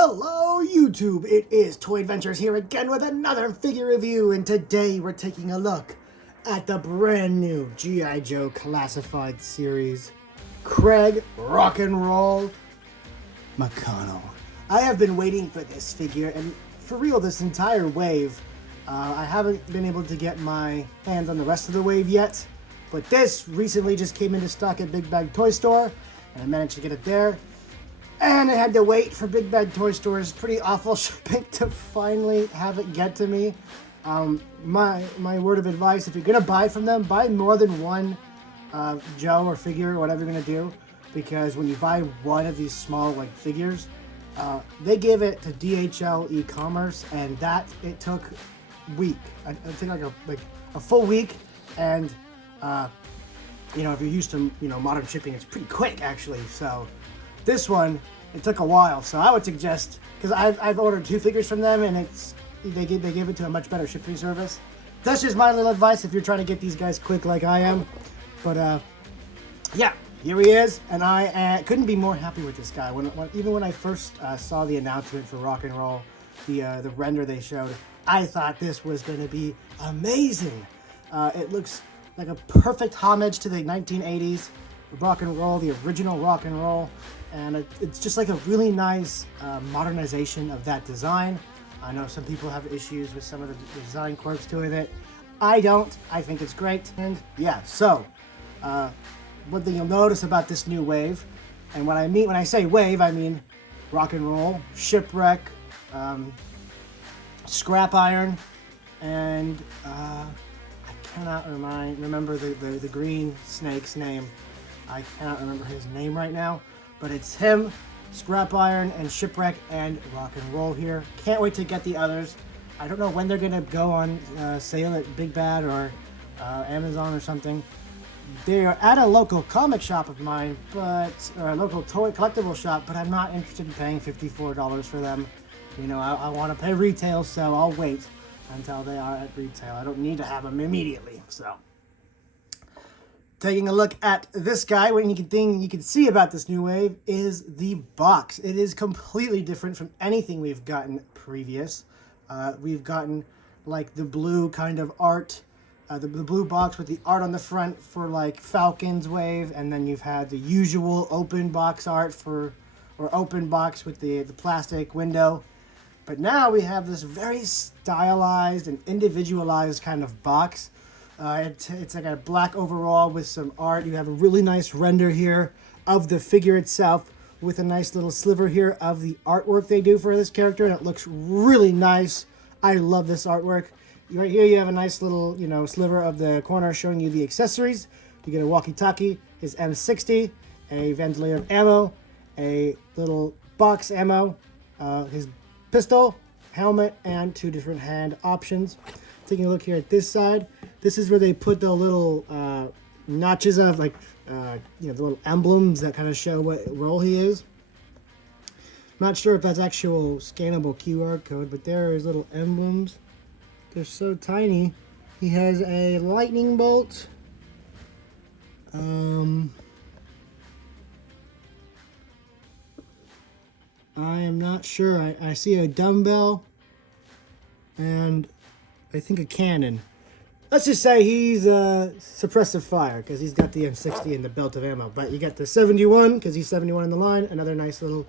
Hello YouTube, it is Toy Adventures here again with another figure review, and today we're taking a look at the brand new G.I. Joe Classified series, Craig Rock and Roll Macconnel. I have been waiting for this figure, and for real, this entire wave. I haven't been able to get my hands on the rest of the wave yet, but this recently just came into stock at Big Bag Toy Store, and I managed to get it there. And I had to wait for Big Bag Toy Store's pretty awful shipping to finally have it get to me. My word of advice, if you're going to buy from them, buy more than one Joe or figure or whatever you're going to do. Because when you buy one of these small figures, they give it to DHL e-commerce, and it took a week. It took like a full week, and if you're used to modern shipping, it's pretty quick actually. So this one, it took a while, so I would suggest, because I've ordered two figures from them, and they give it to a much better shipping service. That's just my little advice if you're trying to get these guys quick like I am. But yeah, here he is, and I couldn't be more happy with this guy. Even when I first saw the announcement for Rock and Roll, the render they showed, I thought this was going to be amazing. It looks like a perfect homage to the 1980s rock and roll, the original rock and roll, and it's just like a really nice modernization of that design. I know some people have issues with some of the design quirks to it. I don't. I think it's great. And yeah, so one thing you'll notice about this new wave, and when I say wave, I mean Rock and Roll, Shipwreck, Scrap Iron, and I cannot remember the green snake's name. I cannot remember his name right now, but it's him, Scrap Iron, and Shipwreck, and Rock and Roll here. Can't wait to get the others. I don't know when they're going to go on sale at Big Bad or Amazon or something. They are at a local comic shop of mine, or a local toy collectible shop, but I'm not interested in paying $54 for them. I want to pay retail, so I'll wait until they are at retail. I don't need to have them immediately, so. Taking a look at this guy, one thing you can see about this new wave is the box. It is completely different from anything we've gotten previous. We've gotten like the blue kind of art, the blue box with the art on the front for like Falcon's wave, and then you've had the usual open box art or open box with the plastic window. But now we have this very stylized and individualized kind of box. It's like a black overall with some art. You have a really nice render here of the figure itself with a nice little sliver here of the artwork they do for this character, and it looks really nice. I love this artwork. Right here you have a nice little, sliver of the corner showing you the accessories. You get a walkie-talkie, his M60, a ventilator of ammo, a little box ammo, his pistol, helmet, and two different hand options. Taking a look here at this side, this is where they put the little notches of the little emblems that kind of show what role he is. Not sure if that's actual scannable QR code, but there are his little emblems. They're so tiny. He has a lightning bolt. I am not sure. I see a dumbbell and I think a cannon. Let's just say he's suppressive fire because he's got the M60 and the belt of ammo. But you got the 71 because he's 71 in the line. Another nice little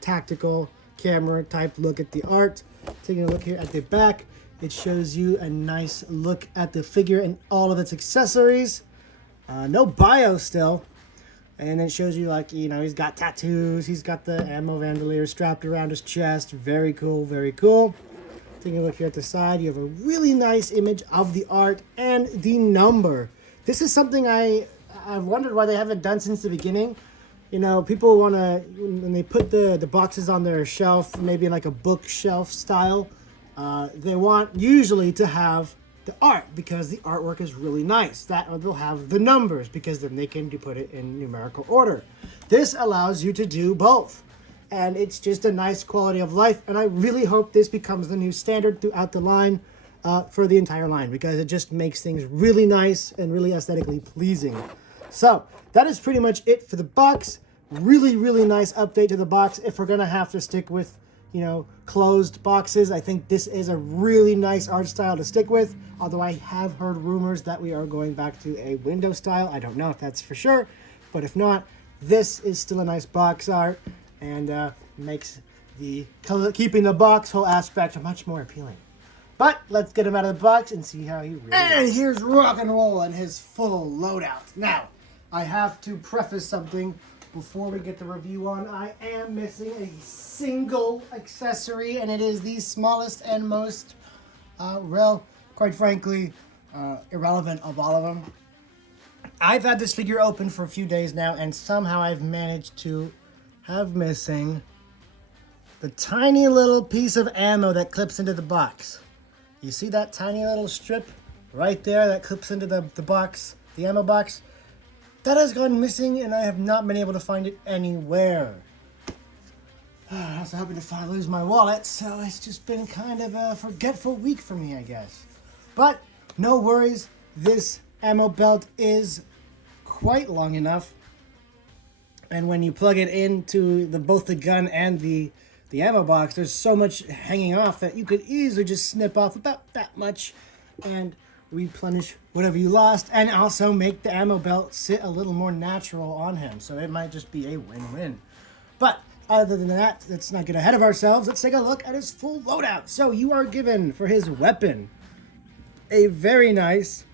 tactical camera type look at the art. Taking a look here at the back, it shows you a nice look at the figure and all of its accessories. No bio still. And then it shows you he's got tattoos. He's got the ammo bandolier strapped around his chest. Very cool, very cool. Taking a look here at the side, you have a really nice image of the art and the number. This is something I've wondered why they haven't done since the beginning. People want to, when they put the boxes on their shelf, maybe in like a bookshelf style, they want usually to have the art because the artwork is really nice. They'll have the numbers because then they can put it in numerical order. This allows you to do both. And it's just a nice quality of life. And I really hope this becomes the new standard throughout the line for the entire line, because it just makes things really nice and really aesthetically pleasing. So that is pretty much it for the box. Really, really nice update to the box if we're going to have to stick with you know, closed boxes. I think this is a really nice art style to stick with, although I have heard rumors that we are going back to a window style. I don't know if that's for sure, but if not, this is still a nice box art and makes the color, keeping the box whole aspect much more appealing. But let's get him out of the box and see how he really is. And here's Rock and Roll and his full loadout. Now, I have to preface something before we get the review on. I am missing a single accessory, and it is the smallest and most, quite frankly, irrelevant of all of them. I've had this figure open for a few days now, and somehow I've managed to have missing the tiny little piece of ammo that clips into the box. You see that tiny little strip right there that clips into the box, the ammo box? That has gone missing, and I have not been able to find it anywhere. I also happened to lose my wallet, so it's just been kind of a forgetful week for me, I guess. But no worries, this ammo belt is quite long enough, and when you plug it into both the gun and the ammo box, there's so much hanging off that you could easily just snip off about that much and replenish whatever you lost, and also make the ammo belt sit a little more natural on him. So it might just be a win-win. But other than that, let's not get ahead of ourselves. Let's take a look at his full loadout. So you are given, for his weapon, a very nice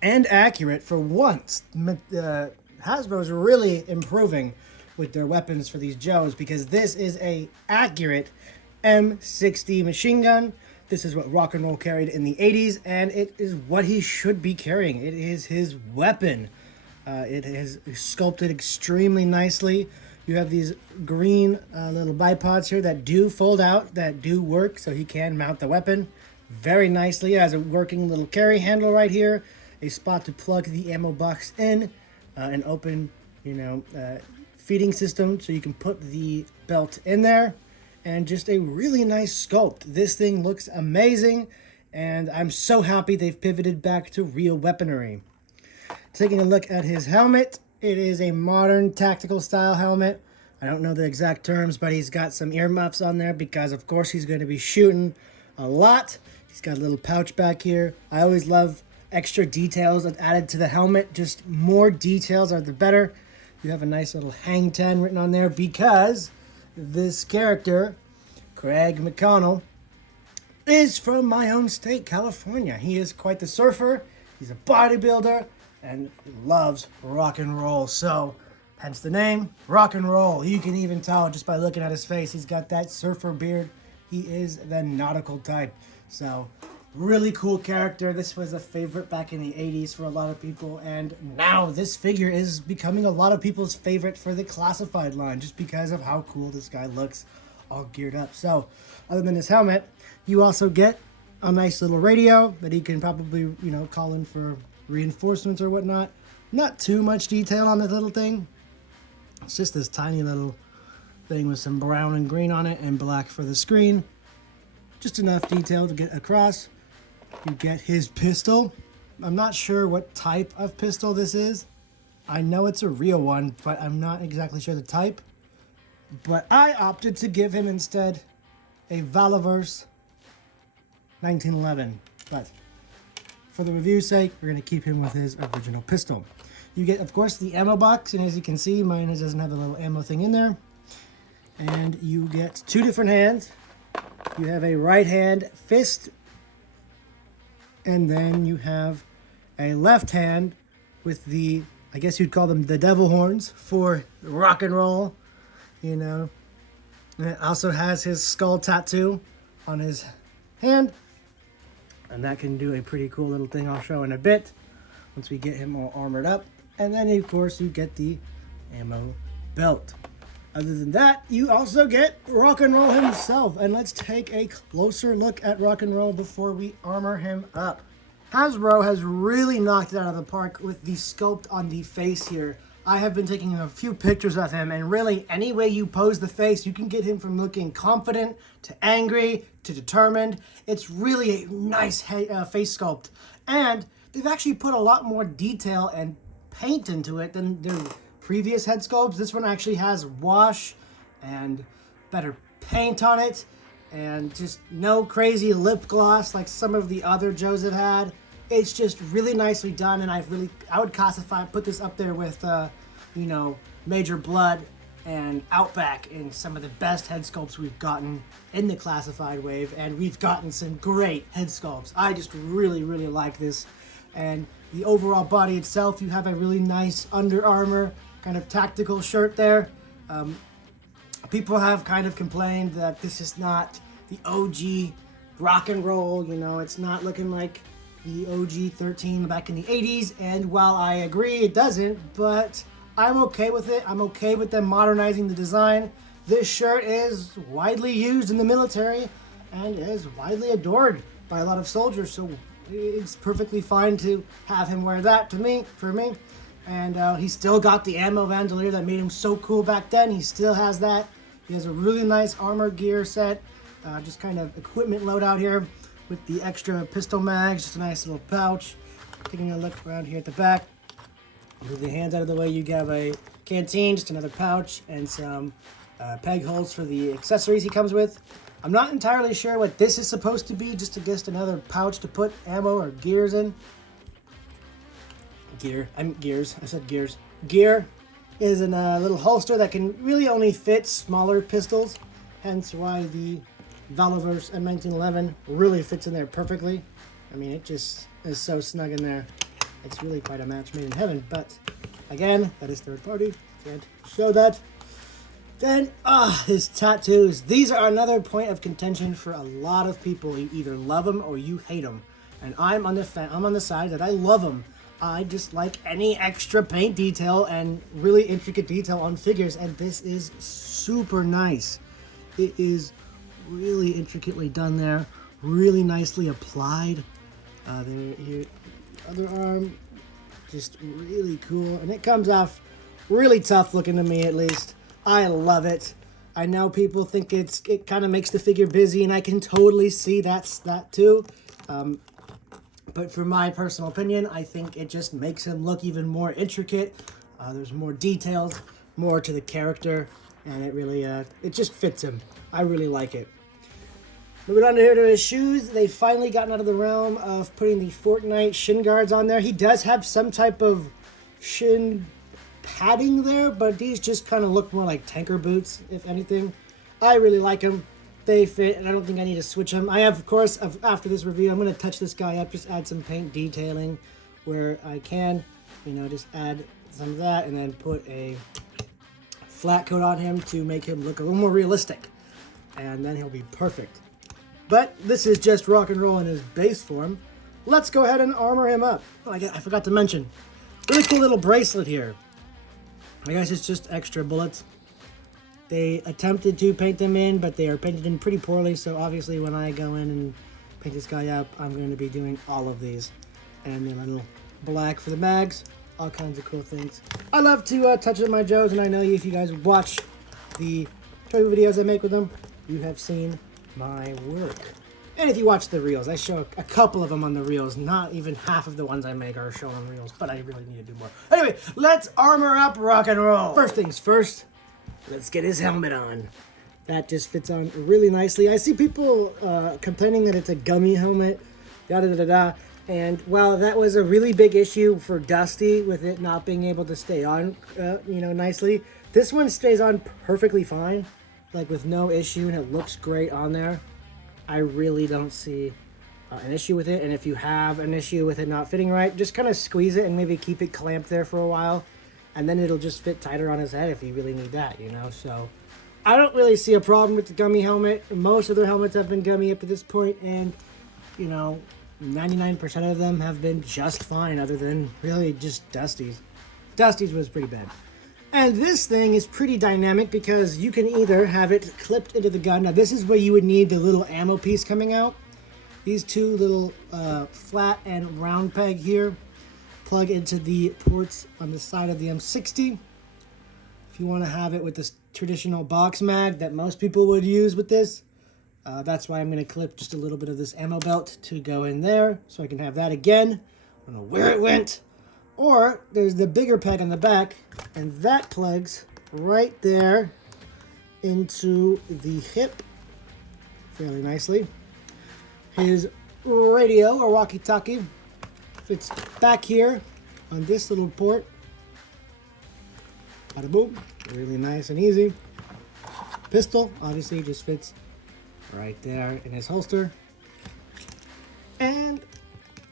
and accurate, for once, Hasbro is really improving with their weapons for these Joes, because this is a accurate M60 machine gun. This is what Rock and Roll carried in the 80s, and it is what he should be carrying. It is his weapon. It is sculpted extremely nicely. You have these green little bipods here that do fold out, that do work, so he can mount the weapon very nicely. It has a working little carry handle right here, a spot to plug the ammo box in, an open, feeding system so you can put the belt in there, and just a really nice sculpt. This thing looks amazing, and I'm so happy they've pivoted back to real weaponry. Taking a look at his helmet, it is a modern tactical style helmet. I don't know the exact terms, but he's got some earmuffs on there because of course he's going to be shooting a lot. He's got a little pouch back here. I always love extra details added to the helmet. Just more details are the better. You have a nice little hang 10 written on there because this character, Craig Macconnel, is from my own state, California. He is quite the surfer. He's a bodybuilder and loves rock and roll. So, hence the name, Rock and Roll. You can even tell just by looking at his face. He's got that surfer beard. He is the nautical type. So, really cool character. This was a favorite back in the 80s for a lot of people, and now this figure is becoming a lot of people's favorite for the classified line just because of how cool this guy looks all geared up. So, other than his helmet, you also get a nice little radio that he can probably, call in for reinforcements or whatnot. Not too much detail on this little thing. It's just this tiny little thing with some brown and green on it and black for the screen. Just enough detail to get across. You get his pistol. I'm not sure what type of pistol this is. I know it's a real one, but I'm not exactly sure the type. But I opted to give him instead a Valaverse 1911. But for the review's sake, we're going to keep him with his original pistol. You get, of course, the ammo box, and as you can see, mine doesn't have a little ammo thing in there. And you get two different hands. You have a right hand fist, and then you have a left hand with the, I guess you'd call them the devil horns for rock and roll, And it also has his skull tattoo on his hand. And that can do a pretty cool little thing I'll show in a bit once we get him all armored up. And then, of course, you get the ammo belt. Other than that, you also get Rock and Roll himself. And let's take a closer look at Rock and Roll before we armor him up. Hasbro has really knocked it out of the park with the sculpt on the face here. I have been taking a few pictures of him, and really, any way you pose the face, you can get him from looking confident to angry to determined. It's really a nice face sculpt. And they've actually put a lot more detail and paint into it than their previous head sculpts. This one actually has wash and better paint on it, and just no crazy lip gloss like some of the other Joes have had. It's just really nicely done, and I would put this up there with, you know, Major Blood and Outback in some of the best head sculpts we've gotten in the classified wave, and we've gotten some great head sculpts. I just really like this. And the overall body itself, you have a really nice Under Armour kind of tactical shirt there. People have kind of complained that this is not the OG rock and roll, you know, it's not looking like the OG 13 back in the 80s, and while I agree it doesn't, but I'm okay with it. I'm okay with them modernizing the design. This shirt is widely used in the military and is widely adored by a lot of soldiers, so it's perfectly fine to have him wear that for me. And he's still got the ammo bandolier that made him so cool back then. He still has that. He has a really nice armor gear set, just kind of equipment loadout here with the extra pistol mags, just a nice little pouch. Taking a look around here at the back. Move the hands out of the way, you have a canteen, just another pouch, and some peg holes for the accessories he comes with. I'm not entirely sure what this is supposed to be, just another pouch to put ammo or gears in. Gears, I said gears. Gear is in a little holster that can really only fit smaller pistols, hence why the Valoverse M1911 really fits in there perfectly. I mean, it just is so snug in there. It's really quite a match made in heaven, but again, that is third party. Can't show that. Then, his tattoos. These are another point of contention for a lot of people. You either love them or you hate them. And I'm on the side that I love them. I just like any extra paint detail and really intricate detail on figures, and this is super nice. It is really intricately done there, really nicely applied. Here, other arm, just really cool, and it comes off really tough looking to me, at least. I love it. I know people think it kind of makes the figure busy, and I can totally see that too. But for my personal opinion, I think it just makes him look even more intricate. There's more details, more to the character, and it really it just fits him. I really like it. Moving on here to his shoes, they've finally gotten out of the realm of putting the Fortnite shin guards on there. He does have some type of shin padding there, but these just kind of look more like tanker boots, if anything. I really like them. They fit, and I don't think I need to switch them. I have, of course, after this review, I'm going to touch this guy up, just add some paint detailing where I can. You know, just add some of that, and then put a flat coat on him to make him look a little more realistic. And then he'll be perfect. But this is just rock and roll in his base form. Let's go ahead and armor him up. Oh, I forgot to mention. Really cool little bracelet here. I guess it's just extra bullets. They attempted to paint them in, but they are painted in pretty poorly, so obviously when I go in and paint this guy up, I'm going to be doing all of these. And then a little black for the mags, all kinds of cool things. I love to touch up my Joes, and I know if you guys watch the toy videos I make with them, you have seen my work. And if you watch the reels, I show a couple of them on the reels. Not even half of the ones I make are shown on reels, but I really need to do more. Anyway, let's armor up rock and roll. First things first, let's get his helmet on. That just fits on really nicely. I see people complaining that it's a gummy helmet, da-da-da-da-da. And while that was a really big issue for Dusty with it not being able to stay on, nicely, this one stays on perfectly fine, like with no issue, and it looks great on there. I really don't see an issue with it. And if you have an issue with it not fitting right, just kind of squeeze it and maybe keep it clamped there for a while, and then it'll just fit tighter on his head if you really need that, So I don't really see a problem with the gummy helmet. Most of their helmets have been gummy up to this point, and 99% of them have been just fine, other than really just Dusty's. Dusty's was pretty bad. And this thing is pretty dynamic because you can either have it clipped into the gun. Now this is where you would need the little ammo piece coming out. These two little flat and round peg here plug into the ports on the side of the M60. If you want to have it with this traditional box mag that most people would use with this, that's why I'm going to clip just a little bit of this ammo belt to go in there so I can have that again. I don't know where it went. Or there's the bigger peg on the back, and that plugs right there into the hip fairly nicely. His radio or walkie-talkie fits back here on this little port. Bada boom, really nice and easy. Pistol obviously just fits right there in his holster. And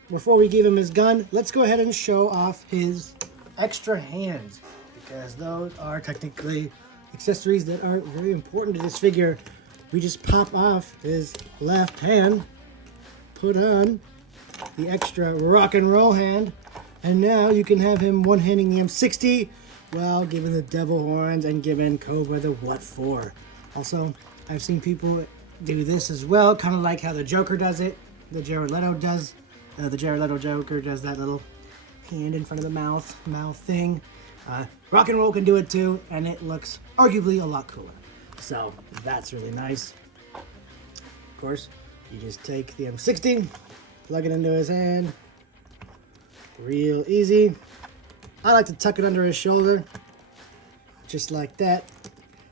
before we give him his gun, let's go ahead and show off his extra hands, because those are technically accessories that are very important to this figure. We just pop off his left hand, put on the extra rock and roll hand, and now you can have him one-handing the M60 while giving the devil horns and giving Cobra the what for. Also, I've seen people do this as well, kind of like how the Joker does it. The Jared Leto does. The Jared Leto Joker does that little hand in front of the mouth thing. Rock and Roll can do it too, and it looks arguably a lot cooler. So that's really nice. Of course, you just take the M60, plug it into his hand, real easy. I like to tuck it under his shoulder, just like that.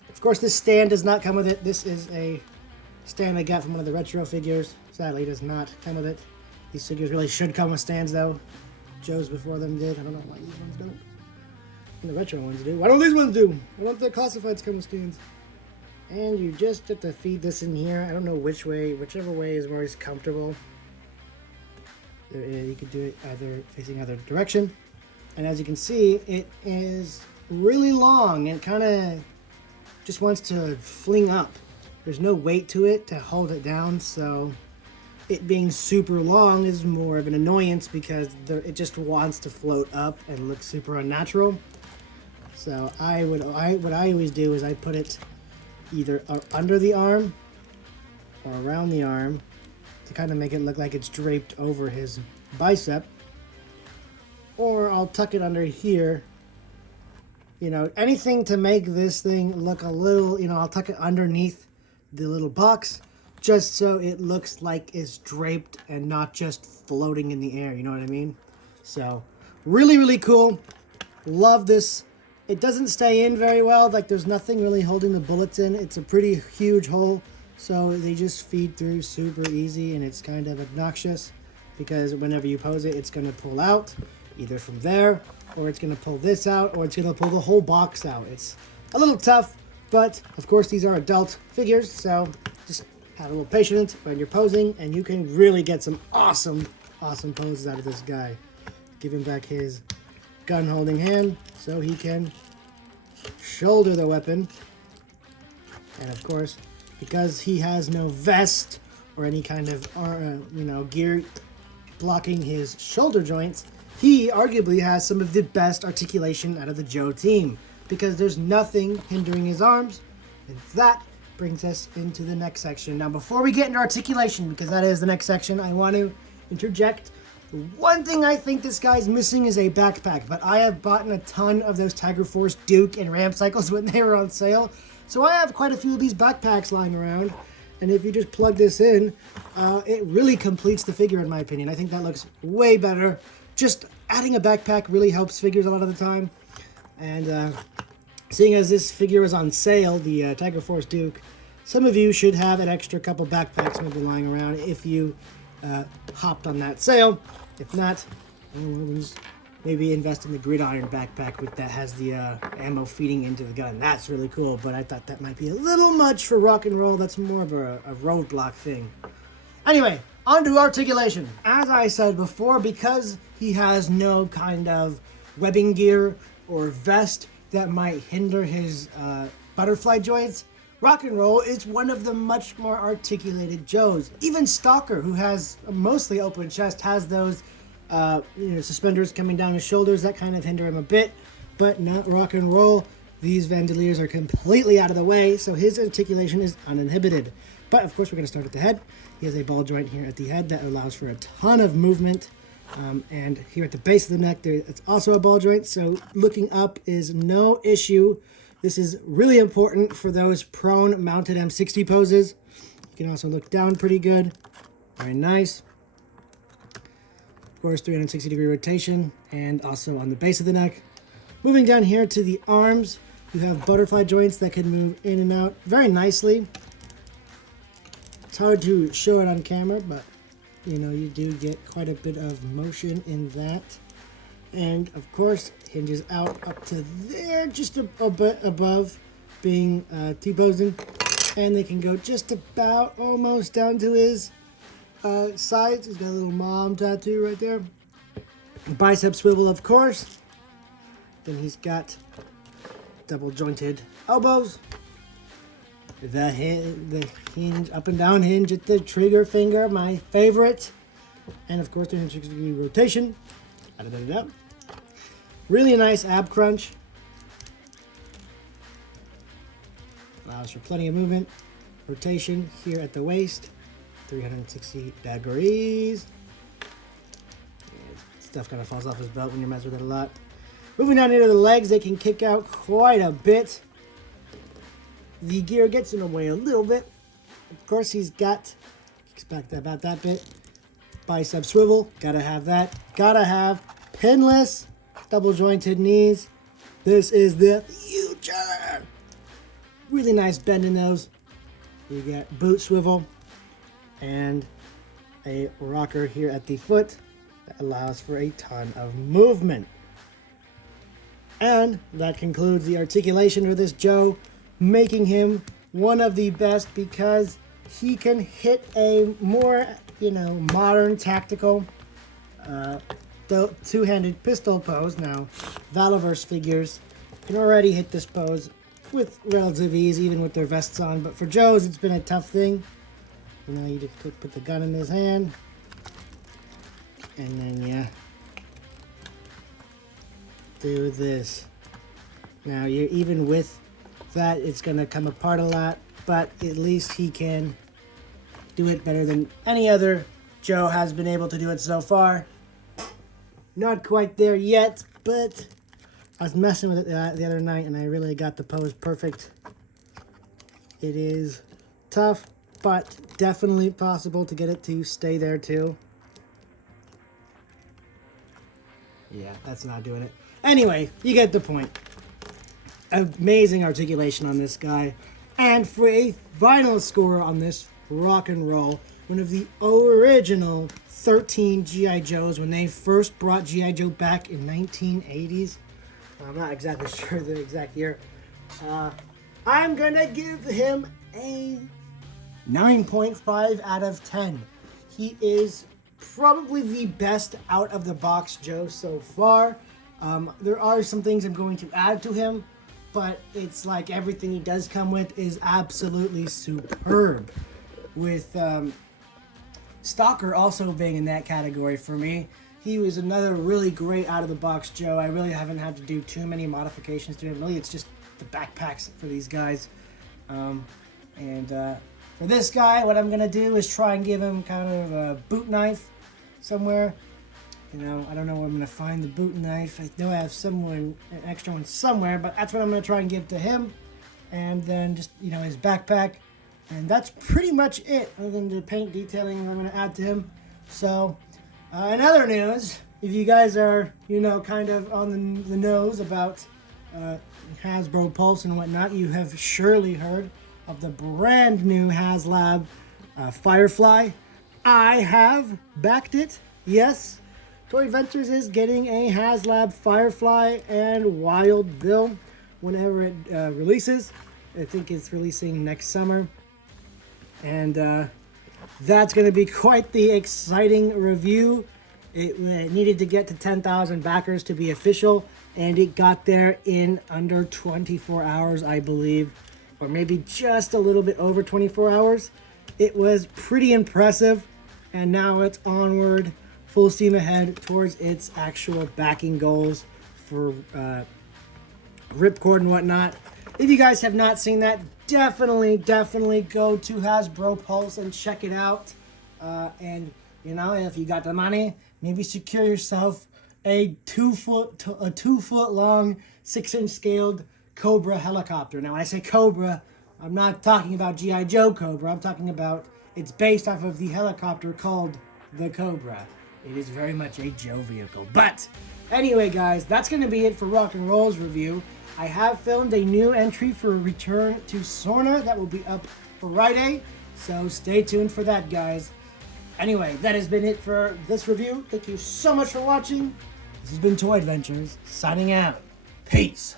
Of course, this stand does not come with it. This is a stand I got from one of the retro figures. Sadly, it does not come with it. These figures really should come with stands, though. Joe's before them did. I don't know why these ones don't. And the retro ones do. Why don't these ones do? Why don't the classifieds come with stands? And you just have to feed this in here. I don't know which way, whichever way is most comfortable. You could do it either facing either direction. And as you can see, it is really long and kind of just wants to fling up. There's no weight to it to hold it down, so it being super long is more of an annoyance because it just wants to float up and look super unnatural. So what I always do is I put it either under the arm or around the arm to kind of make it look like it's draped over his bicep. Or I'll tuck it under here. You know, anything to make this thing look a little, I'll tuck it underneath the little box just so it looks like it's draped and not just floating in the air, you know what I mean? So, really, really cool. Love this. It doesn't stay in very well, like there's nothing really holding the bullets in. It's a pretty huge hole, so they just feed through super easy, and it's kind of obnoxious because whenever you pose it, it's going to pull out either from there, or it's going to pull this out, or it's going to pull the whole box out. It's a little tough, but of course these are adult figures, so just have a little patience when you're posing, and you can really get some awesome poses out of this guy. Give him back his gun holding hand so he can shoulder the weapon. And of course, because he has no vest or any kind of gear blocking his shoulder joints, he arguably has some of the best articulation out of the Joe team, because there's nothing hindering his arms. And that brings us into the next section. Now, before we get into articulation, because that is the next section, I want to interject. The one thing I think this guy's missing is a backpack, but I have bought a ton of those Tiger Force Duke and Ram cycles when they were on sale. So I have quite a few of these backpacks lying around. And if you just plug this in, it really completes the figure, in my opinion. I think that looks way better. Just adding a backpack really helps figures a lot of the time. And seeing as this figure is on sale, the Tiger Force Duke, some of you should have an extra couple backpacks maybe lying around if you hopped on that sale. If not, maybe invest in the Gridiron backpack that has the ammo feeding into the gun. That's really cool, but I thought that might be a little much for rock and roll. That's more of a roadblock thing. Anyway, on to articulation. As I said before, because he has no kind of webbing gear or vest that might hinder his butterfly joints, Rock and Roll is one of the much more articulated Joes. Even Stalker, who has a mostly open chest, has those suspenders coming down his shoulders that kind of hinder him a bit, but not Rock and Roll. These Vandaliers are completely out of the way, so his articulation is uninhibited. But of course, we're going to start at the head. He has a ball joint here at the head that allows for a ton of movement. And here at the base of the neck, it's also a ball joint, so looking up is no issue. This is really important for those prone mounted M60 poses. You can also look down pretty good. Very nice. Of course, 360-degree rotation, and also on the base of the neck. Moving down here to the arms, You have butterfly joints that can move in and out very nicely. It's hard to show it on camera, but you know, you do get quite a bit of motion in that. And of course, hinges out up to there, just a bit above being T-posing. And they can go just about almost down to his sides. He's got a little mom tattoo right there. Bicep swivel, of course. Then he's got double jointed elbows. The hinge, up and down hinge at the trigger finger, my favorite. And of course, the 360-degree rotation. Da-da-da-da. Really nice ab crunch. Allows for plenty of movement. Rotation here at the waist. 360 degrees. Stuff kind of falls off his belt when you mess with it a lot. Moving down into the legs, they can kick out quite a bit. The gear gets in the way a little bit. Of course, he's got, expect about that bit. Bicep swivel, gotta have that. Gotta have pinless, double jointed knees. This is the future. Really nice bend in those. You get boot swivel and a rocker here at the foot that allows for a ton of movement. And that concludes the articulation for this Joe, making him one of the best because he can hit a more, you know, modern tactical two-handed pistol pose. Now, Valiverse figures can already hit this pose with relative ease, even with their vests on. But for Joe's, it's been a tough thing. You know, you just put the gun in his hand, and then yeah, do this. Now, you're even with that, it's gonna come apart a lot, but at least he can do it better than any other Joe has been able to do it so far. Not quite there yet, but I was messing with it the other night and I really got the pose perfect. It is tough, but definitely possible to get it to stay there too. Yeah, that's not doing it. Anyway, you get the point. Amazing articulation on this guy. And for a final score on this rock and roll, one of the original 13 G.I. Joes when they first brought G.I. Joe back in 1980s. I'm not exactly sure the exact year. I'm going to give him a 9.5 out of 10. He is probably the best out-of-the-box Joe so far. There are some things I'm going to add to him, but it's like everything he does come with is absolutely superb. With Stalker also being in that category for me. He was another really great out-of-the-box Joe. I really haven't had to do too many modifications to him. Really, it's just the backpacks for these guys. For this guy, what I'm going to do is try and give him kind of a boot knife somewhere. You know, I don't know where I'm going to find the boot knife. I know I have an extra one somewhere, but that's what I'm going to try and give to him. And then just, you know, his backpack. And that's pretty much it, other than the paint detailing I'm going to add to him. So, in other news, if you guys are, you know, kind of on the nose about Hasbro Pulse and whatnot, you have surely heard of the brand new HasLab Firefly. I have backed it, yes. Toy Adventures is getting a HasLab Firefly and Wild Bill whenever it releases. I think it's releasing next summer. And that's going to be quite the exciting review. It needed to get to 10,000 backers to be official, and it got there in under 24 hours, I believe, or maybe just a little bit over 24 hours. It was pretty impressive, and now it's onward, full steam ahead towards its actual backing goals for ripcord and whatnot. If you guys have not seen that, definitely go to Hasbro Pulse and check it out. And you know, if you got the money, maybe secure yourself a 2 foot long, 6-inch scaled Cobra helicopter. Now, when I say Cobra, I'm not talking about G.I. Joe Cobra. I'm talking about, it's based off of the helicopter called the Cobra. It is very much a Joe vehicle. But anyway, guys, that's going to be it for Rock and Roll's review. I have filmed a new entry for Return to Sorna that will be up Friday, so stay tuned for that, guys. Anyway, that has been it for this review. Thank you so much for watching. This has been Toy Adventures, signing out. Peace.